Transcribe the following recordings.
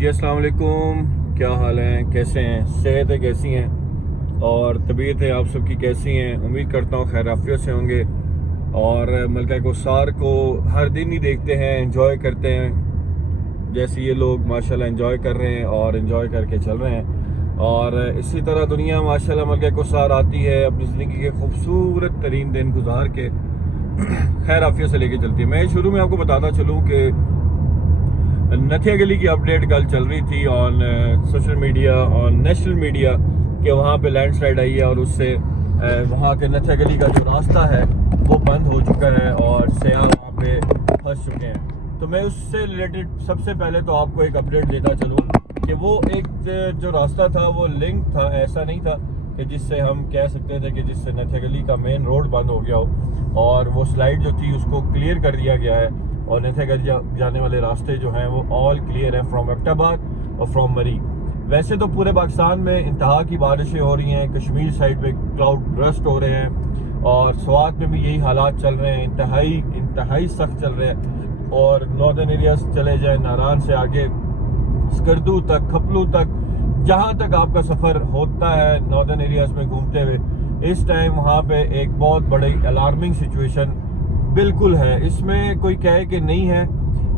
جی السلام علیکم، کیا حال ہیں؟ کیسے ہیں؟ صحتیں کیسی ہیں اور طبیعتیں آپ سب کی کیسی ہیں؟ امید کرتا ہوں خیر عافیت سے ہوں گے اور ملکہ کوثار کو ہر دن ہی دیکھتے ہیں، انجوائے کرتے ہیں جیسے یہ لوگ ماشاءاللہ انجوائے کر رہے ہیں اور انجوائے کر کے چل رہے ہیں۔ اور اسی طرح دنیا ماشاءاللہ ملکہ کوثار آتی ہے، اپنی زندگی کے خوبصورت ترین دن گزار کے خیر عافیت سے لے کے چلتی ہے۔ میں شروع میں آپ کو بتاتا چلوں کہ نتھیا گلی کی اپڈیٹ کل چل رہی تھی on social media, on national media, کہ وہاں پہ لینڈ سلائڈ آئی ہے اور اس سے وہاں کے نتھیا گلی کا جو راستہ ہے وہ بند ہو چکا ہے اور سیاح وہاں پہ پھنس چکے ہیں۔ تو میں اس سے ریلیٹڈ سب سے پہلے تو آپ کو ایک اپڈیٹ دیتا چلوں کہ وہ ایک جو راستہ تھا وہ لنک تھا، ایسا نہیں تھا کہ جس سے ہم کہہ سکتے تھے کہ جس سے نتھیا گلی کا مین روڈ بند ہو گیا ہو، اور وہ سلائڈ جو تھی اس کو کلیئر کر دیا گیا ہے اور نتھیا گلی جانے والے راستے جو ہیں وہ آل کلیئر ہیں فرام ایبٹ آباد اور فرام مری۔ ویسے تو پورے پاکستان میں انتہا کی بارشیں ہو رہی ہیں، کشمیر سائڈ پہ کلاؤڈ برسٹ ہو رہے ہیں اور سوات میں بھی یہی حالات چل رہے ہیں، انتہائی سخت چل رہے ہیں۔ اور ناردرن ایریاز چلے جائیں، ناران سے آگے سکردو تک، کھپلو تک، جہاں تک آپ کا سفر ہوتا ہے ناردرن ایریاز میں گھومتے ہوئے، اس ٹائم وہاں پہ ایک بہت بڑی الارمنگ سچویشن بالکل ہے۔ اس میں کوئی کہے کہ نہیں ہے،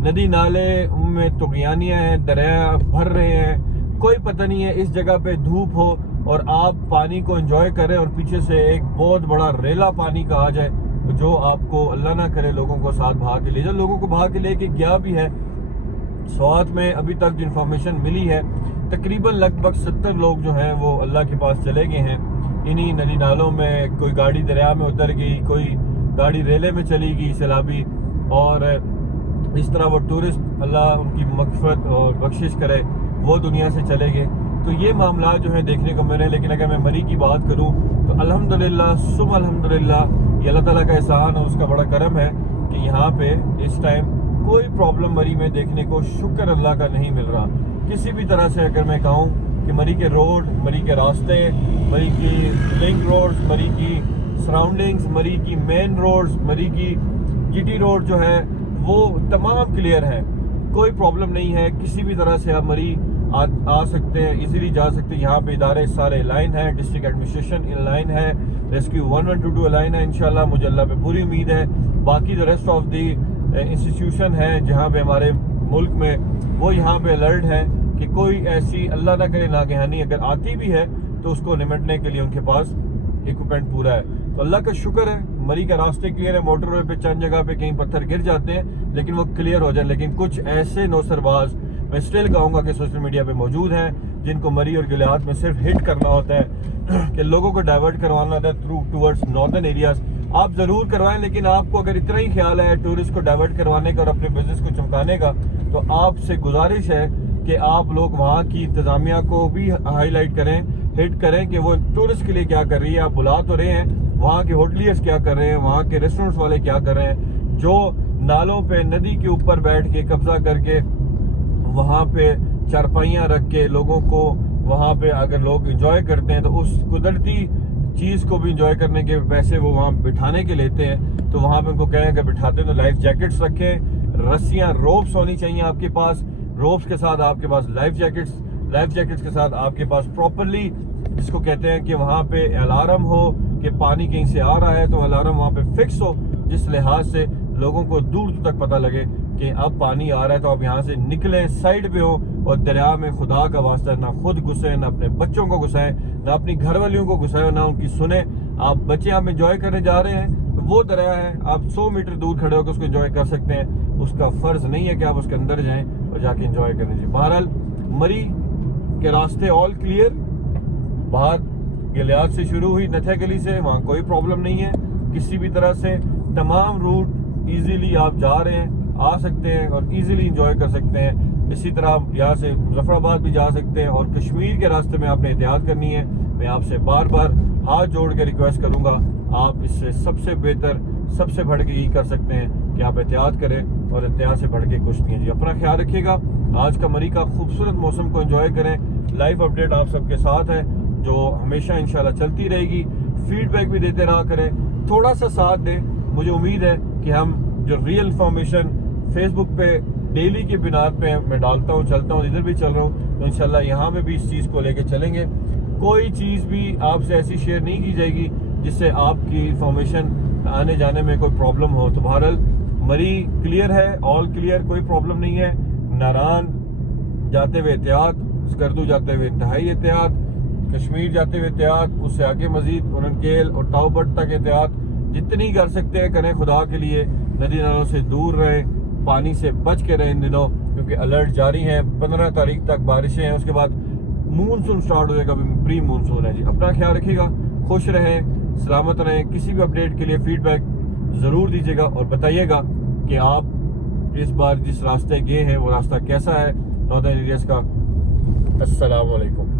ندی نالے ان میں طغیانیاں ہیں، دریا بھر رہے ہیں، کوئی پتہ نہیں ہے۔ اس جگہ پہ دھوپ ہو اور آپ پانی کو انجوائے کریں اور پیچھے سے ایک بہت بڑا ریلا پانی کا آ جائے جو آپ کو اللہ نہ کرے لوگوں کو ساتھ بہا کے لے جائے۔ لوگوں کو بہا کے لے کے گیا بھی ہے۔ سوات میں ابھی تک جو انفارمیشن ملی ہے تقریباً لگ بھگ 70 لوگ جو ہیں وہ اللہ کے پاس چلے گئے ہیں انہی ندی نالوں میں۔ کوئی گاڑی دریا میں اتر گئی، کوئی گاڑی ریلے میں چلی گئی سیلابی، اور اس طرح وہ ٹورسٹ اللہ ان کی مغفرت اور بخشش کرے وہ دنیا سے چلے گئے۔ تو یہ معاملات جو ہیں دیکھنے کو ملے۔ لیکن اگر میں مری کی بات کروں تو الحمدللہ ثم الحمدللہ یہ اللہ تعالیٰ کا احسان اور اس کا بڑا کرم ہے کہ یہاں پہ اس ٹائم کوئی پرابلم مری میں دیکھنے کو شکر اللہ کا نہیں مل رہا کسی بھی طرح سے۔ اگر میں کہوں کہ مری کے روڈ، مری کے راستے، مری کی لنک روڈز، مری کی سراؤنڈنگز، مری کی مین روڈز، مری کی جی ٹی روڈ جو ہے وہ تمام کلیئر ہے، کوئی پرابلم نہیں ہے۔ کسی بھی طرح سے آپ مری آ سکتے ہیں، ایزیلی جا سکتے ہیں۔ یہاں پہ ادارے سارے الائن ہیں، ڈسٹرکٹ ایڈمنسٹریشن الائن ہے، ریسکیو 1122 الائن ہے انشاءاللہ، مجھے اللہ پہ پوری امید ہے۔ باقی جو ریسٹ آف دی انسٹیٹیوشن ہے جہاں پہ ہمارے ملک میں وہ یہاں پہ الرٹ ہیں کہ کوئی ایسی اللہ نہ کرے ناگہانی اگر آتی بھی ہے تو اس کو نمٹنے کے لیے ان کے پاس ایکوپمنٹ پورا ہے۔ تو اللہ کا شکر ہے مری کا راستے کلیئر ہے، موٹر وے پہ چند جگہ پہ کہیں پتھر گر جاتے ہیں لیکن وہ کلیئر ہو جائیں۔ لیکن کچھ ایسے نوسرباز میں اسٹل کہوں گا کہ سوشل میڈیا پہ موجود ہیں جن کو مری اور گلیات میں صرف ہٹ کرنا ہوتا ہے کہ لوگوں کو ڈائیورٹ کروانا ہوتا ہے ٹورڈز ناردرن ایریاز۔ آپ ضرور کروائیں، لیکن آپ کو اگر اتنا ہی خیال ہے ٹورسٹ کو ڈائیورٹ کروانے کا اور اپنے بزنس کو چمکانے کا تو آپ سے گزارش ہے کہ آپ لوگ وہاں کی انتظامیہ کو بھی ہائی لائٹ کریں، ہٹ کریں کہ وہ ٹورسٹ کے لیے کیا کر رہی ہے۔ آپ بلا تو رہے ہیں، وہاں کے ہوٹلیئرز کیا کر رہے ہیں، وہاں کے ریسٹورنٹس والے کیا کر رہے ہیں جو نالوں پہ ندی کے اوپر بیٹھ کے قبضہ کر کے وہاں پہ چارپائیاں رکھ کے لوگوں کو وہاں پہ اگر لوگ انجوائے کرتے ہیں تو اس قدرتی چیز کو بھی انجوائے کرنے کے پیسے وہ وہاں بٹھانے کے لیتے ہیں۔ تو وہاں پہ ان کو کہیں کہ بٹھاتے ہیں تو لائف جیکٹس رکھیں، رسیاں، روپس ہونی چاہیے آپ کے پاس، روپس کے ساتھ آپ کے پاس لائف جیکٹس کے ساتھ آپ کے پاس پراپرلی جس کو کہتے ہیں کہ وہاں پہ الارم ہو کہ پانی کہیں سے آ رہا ہے تو الارم وہاں پہ فکس ہو، جس لحاظ سے لوگوں کو دور تک پتہ لگے کہ اب پانی آ رہا ہے تو آپ یہاں سے نکلیں، سائڈ پہ ہو اور دریا میں خدا کا واسطہ نہ خود گھسیں، نہ اپنے بچوں کو گھسائیں، نہ اپنی گھر والیوں کو گھسائیں، نہ ان کی سنیں۔ آپ بچے آپ انجوائے کرنے جا رہے ہیں تو وہ دریا ہے، آپ 100 میٹر دور کھڑے ہو کے اس کو انجوائے کر سکتے ہیں، اس کا فرض نہیں ہے کہ آپ اس کے اندر جائیں اور جا کے انجوائے کریں۔ جی بہرحال مری کے راستے آل کلیئر، باہر گلیات سے شروع ہوئی نتھیا گلی سے، وہاں کوئی پرابلم نہیں ہے کسی بھی طرح سے۔ تمام روٹ ایزیلی آپ جا رہے ہیں، آ سکتے ہیں اور ایزیلی انجوائے کر سکتے ہیں۔ اسی طرح آپ یہاں سے مظفر آباد بھی جا سکتے ہیں اور کشمیر کے راستے میں آپ نے احتیاط کرنی ہے۔ میں آپ سے بار بار ہاتھ جوڑ کے ریکویسٹ کروں گا، آپ اس سے سب سے بہتر، سب سے بڑھ کے یہی کر سکتے ہیں کہ آپ احتیاط کریں اور احتیاط سے بڑھ کے کچھ نہیں ہے۔ جی اپنا خیال رکھیے گا، آج کا مری کا خوبصورت موسم کو انجوائے کریں۔ لائیو اپڈیٹ آپ سب کے ساتھ ہے جو ہمیشہ انشاءاللہ چلتی رہے گی، فیڈ بیک بھی دیتے رہا کریں، تھوڑا سا ساتھ دیں۔ مجھے امید ہے کہ ہم جو ریئل انفارمیشن فیس بک پہ ڈیلی کی بنیاد پہ میں ڈالتا ہوں، چلتا ہوں، ادھر بھی چل رہا ہوں، تو انشاءاللہ یہاں پہ بھی اس چیز کو لے کے چلیں گے۔ کوئی چیز بھی آپ سے ایسی شیئر نہیں کی جائے گی جس سے آپ کی انفارمیشن آنے جانے میں کوئی پرابلم ہو۔ تو بہرحال مری کلیئر ہے، آل کلیئر، کوئی پرابلم نہیں ہے۔ ناران جاتے ہوئے احتیاط، اسکردو جاتے ہوئے انتہائی احتیاط، کشمیر جاتے ہوئے احتیاط، اس سے آگے مزید اورنکیل اور ٹاؤ بٹ تک احتیاط جتنی کر سکتے ہیں کریں خدا کے لیے۔ ندی نالوں سے دور رہیں، پانی سے بچ کے رہیں ان دنوں، کیونکہ الرٹ جاری ہیں، 15 تاریخ تک بارشیں ہیں، اس کے بعد مونسون سٹارٹ ہو جائے گا، پری مونسون ہے جی۔ اپنا خیال رکھیے گا، خوش رہیں، سلامت رہیں۔ کسی بھی اپڈیٹ کے لیے فیڈ بیک ضرور دیجیے گا اور بتائیے گا کہ آپ اس بار جس راستے گئے ہیں وہ راستہ کیسا ہے ناردرن ایریاز کا۔ السلام علیکم۔